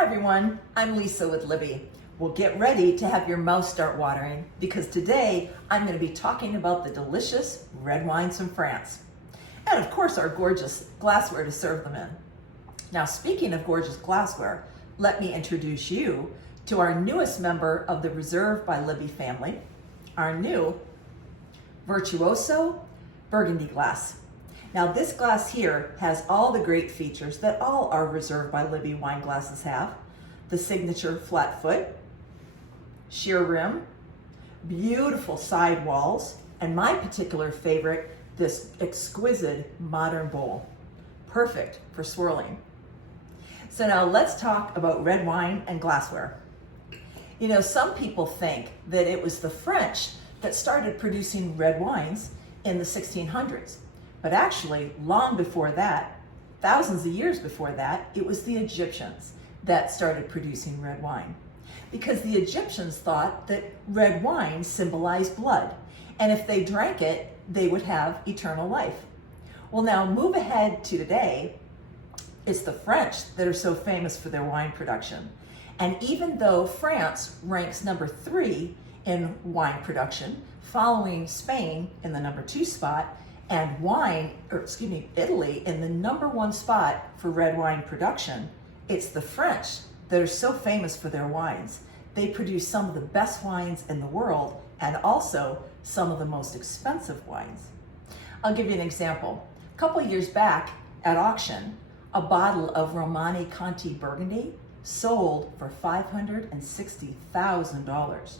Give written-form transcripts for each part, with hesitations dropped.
Hi everyone, I'm Lisa with Libby. Well, get ready to have your mouth start watering because today I'm going to be talking about the delicious red wines from France. And of course our gorgeous glassware to serve them in. Now speaking of gorgeous glassware, let me introduce you to our newest member of the Reserve by Libby family, our new Virtuoso Burgundy glass. Now this glass here has all the great features that all our Reserve by Libby wine glasses have. The signature flat foot, sheer rim, beautiful side walls, and my particular favorite, this exquisite modern bowl. Perfect for swirling. So now let's talk about red wine and glassware. You know, some people think that it was the French that started producing red wines in the 1600s. But actually, long before that, thousands of years before that, it was the Egyptians that started producing red wine. Because the Egyptians thought that red wine symbolized blood, and if they drank it, they would have eternal life. Well, now move ahead to today, it's the French that are so famous for their wine production. And even though France ranks number 3 in wine production, following Spain in the number 2 spot, and Italy in the number 1 spot for red wine production, it's the French that are so famous for their wines. They produce some of the best wines in the world and also some of the most expensive wines. I'll give you an example. A couple years back at auction, a bottle of Romanée Conti Burgundy sold for $560,000.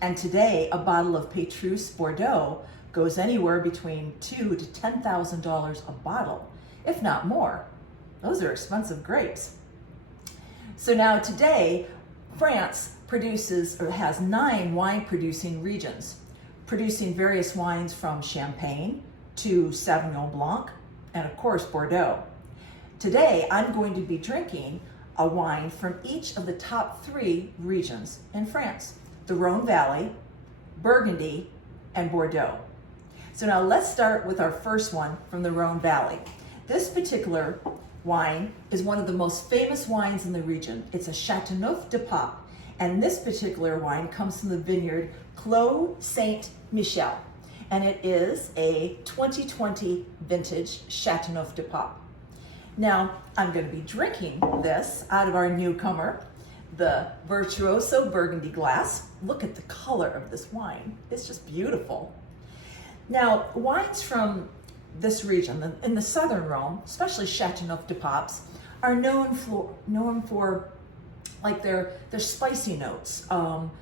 And today, a bottle of Petrus Bordeaux goes anywhere between $2,000 to $10,000 a bottle, if not more. Those are expensive grapes. So now today, France produces or has 9 wine producing regions, producing various wines from Champagne to Sauvignon Blanc, and of course Bordeaux. Today, I'm going to be drinking a wine from each of the top 3 regions in France: the Rhone Valley, Burgundy, and Bordeaux. So now let's start with our first one from the Rhone Valley. This particular wine is one of the most famous wines in the region. It's a Châteauneuf du Pape, and this particular wine comes from the vineyard Clos Saint-Michel, and it is a 2020 vintage Châteauneuf du Pape. Now, I'm going to be drinking this out of our newcomer, the Virtuoso Burgundy glass. Look at the color of this wine. It's just beautiful. Now, wines from this region, in the southern Rhone, especially Châteauneuf du Papes, are known for like their spicy notes of,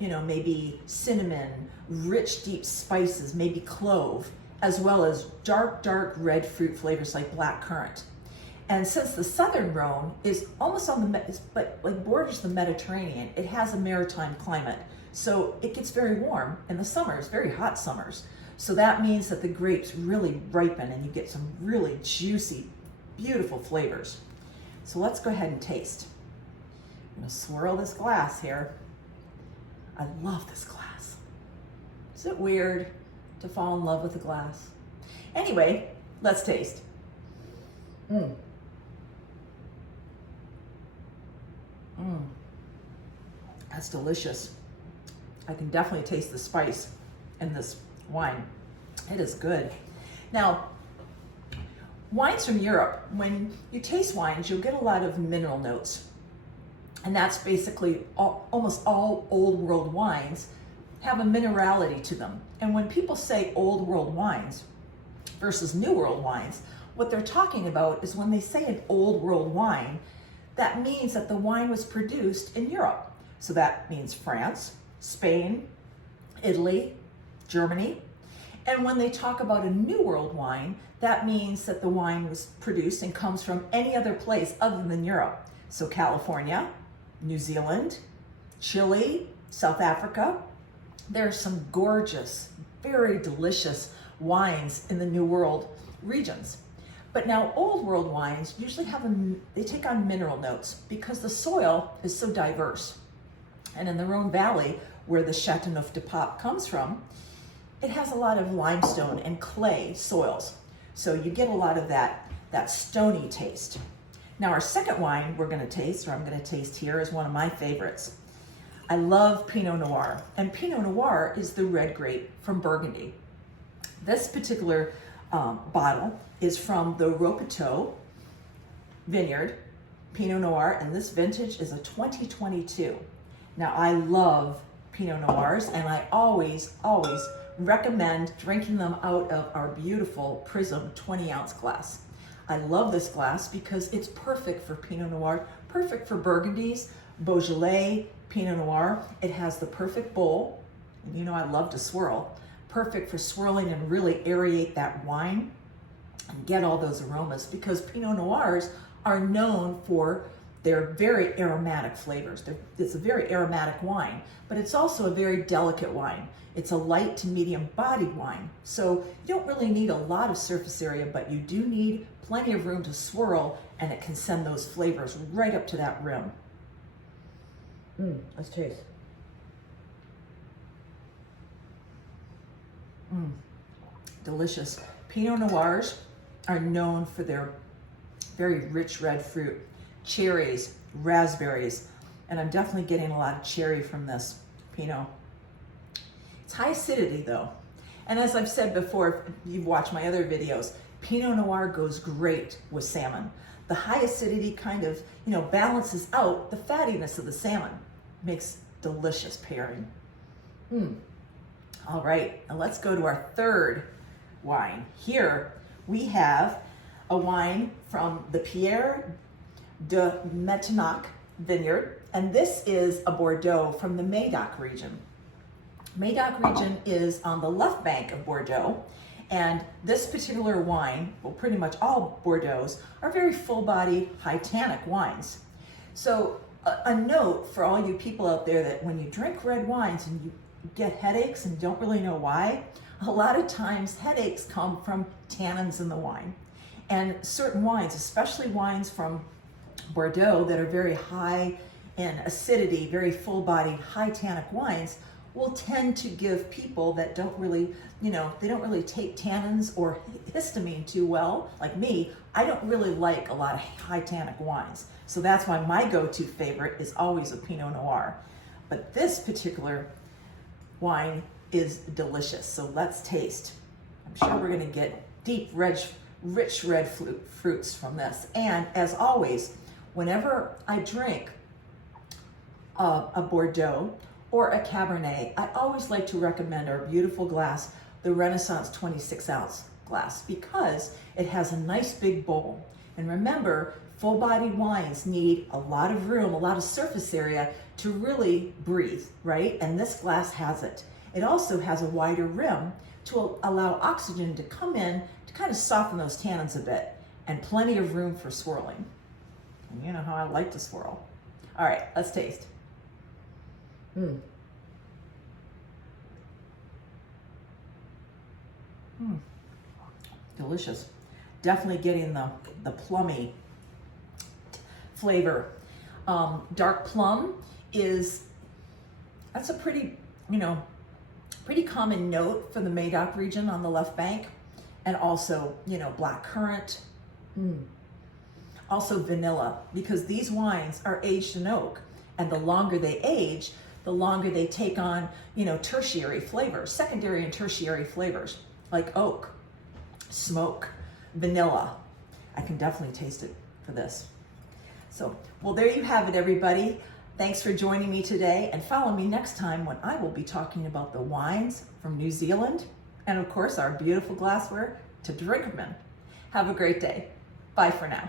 you know, maybe cinnamon, rich deep spices, maybe clove, as well as dark red fruit flavors like black currant. And since the southern Rhone is almost on the, like borders the Mediterranean, it has a maritime climate. So it gets very warm in the summers, very hot summers. So that means that the grapes really ripen and you get some really juicy, beautiful flavors. So let's go ahead and taste. I'm gonna swirl this glass here. I love this glass. Is it weird to fall in love with a glass? Anyway, let's taste. That's delicious. I can definitely taste the spice in this wine. It is good. Now, wines from Europe, when you taste wines, you'll get a lot of mineral notes. And that's basically almost all old world wines have a minerality to them. And when people say old world wines versus new world wines, what they're talking about is when they say an old world wine, that means that the wine was produced in Europe. So that means France, Spain, Italy, Germany. And when they talk about a new world wine, that means that the wine was produced and comes from any other place other than Europe. So California, New Zealand, Chile, South Africa. There are some gorgeous, very delicious wines in the New World regions. But now old world wines usually they take on mineral notes because the soil is so diverse. And in the Rhone Valley, where the Châteauneuf du Pape comes from, it has a lot of limestone and clay soils. So you get a lot of that stony taste. Now our second wine we're gonna taste, or I'm gonna taste here, is one of my favorites. I love Pinot Noir, and Pinot Noir is the red grape from Burgundy. This particular bottle is from the Ropeteau vineyard, Pinot Noir, and this vintage is a 2022. Now I love Pinot Noirs, and I always recommend drinking them out of our beautiful Prism 20-ounce glass. I love this glass because it's perfect for Pinot Noir, perfect for Burgundies, Beaujolais, Pinot Noir. It has the perfect bowl, and you know I love to swirl. Perfect for swirling and really aerate that wine and get all those aromas, because Pinot Noirs are known for their very aromatic flavors. It's a very aromatic wine, but it's also a very delicate wine. It's a light to medium bodied wine. So you don't really need a lot of surface area, but you do need plenty of room to swirl, and it can send those flavors right up to that rim. Let's taste. Delicious. Pinot Noirs are known for their very rich red fruit, cherries, raspberries, and I'm definitely getting a lot of cherry from this Pinot. It's high acidity though. And as I've said before, if you've watched my other videos, Pinot Noir goes great with salmon. The high acidity kind of, balances out the fattiness of the salmon. Makes delicious pairing. All right, now let's go to our third wine. Here we have a wine from the Pierre de Métinac vineyard, and this is a Bordeaux from the Médoc region. Médoc region is on the left bank of Bordeaux, and this particular wine, well, pretty much all Bordeaux's, are very full-bodied, high tannic wines. So a note for all you people out there that when you drink red wines and you get headaches and don't really know why, a lot of times headaches come from tannins in the wine. And certain wines, especially wines from Bordeaux that are very high in acidity, very full-bodied, high tannic wines, will tend to give people that don't really, they don't really take tannins or histamine too well, like me. I don't really like a lot of high tannic wines. So that's why my go-to favorite is always a Pinot Noir. But this particular wine is delicious, so let's taste. I'm sure we're gonna get deep, rich red fruits from this. And as always, whenever I drink a Bordeaux or a Cabernet, I always like to recommend our beautiful glass, the Renaissance 26-ounce glass, because it has a nice big bowl. And remember, full-bodied wines need a lot of room, a lot of surface area to really breathe, right? And this glass has it. It also has a wider rim to allow oxygen to come in to kind of soften those tannins a bit, and plenty of room for swirling. And you know how I like to swirl. All right, let's taste. Delicious. Definitely getting the plummy flavor. Dark plum that's a pretty common note for the Médoc region on the left bank. And also, black currant. Also vanilla, because these wines are aged in oak, and the longer they age, the longer they take on, tertiary flavors, secondary and tertiary flavors, like oak, smoke, vanilla. I can definitely taste it for this. So, well, there you have it, everybody. Thanks for joining me today, and follow me next time when I will be talking about the wines from New Zealand, and of course, our beautiful glassware to drink them in. Have a great day. Bye for now.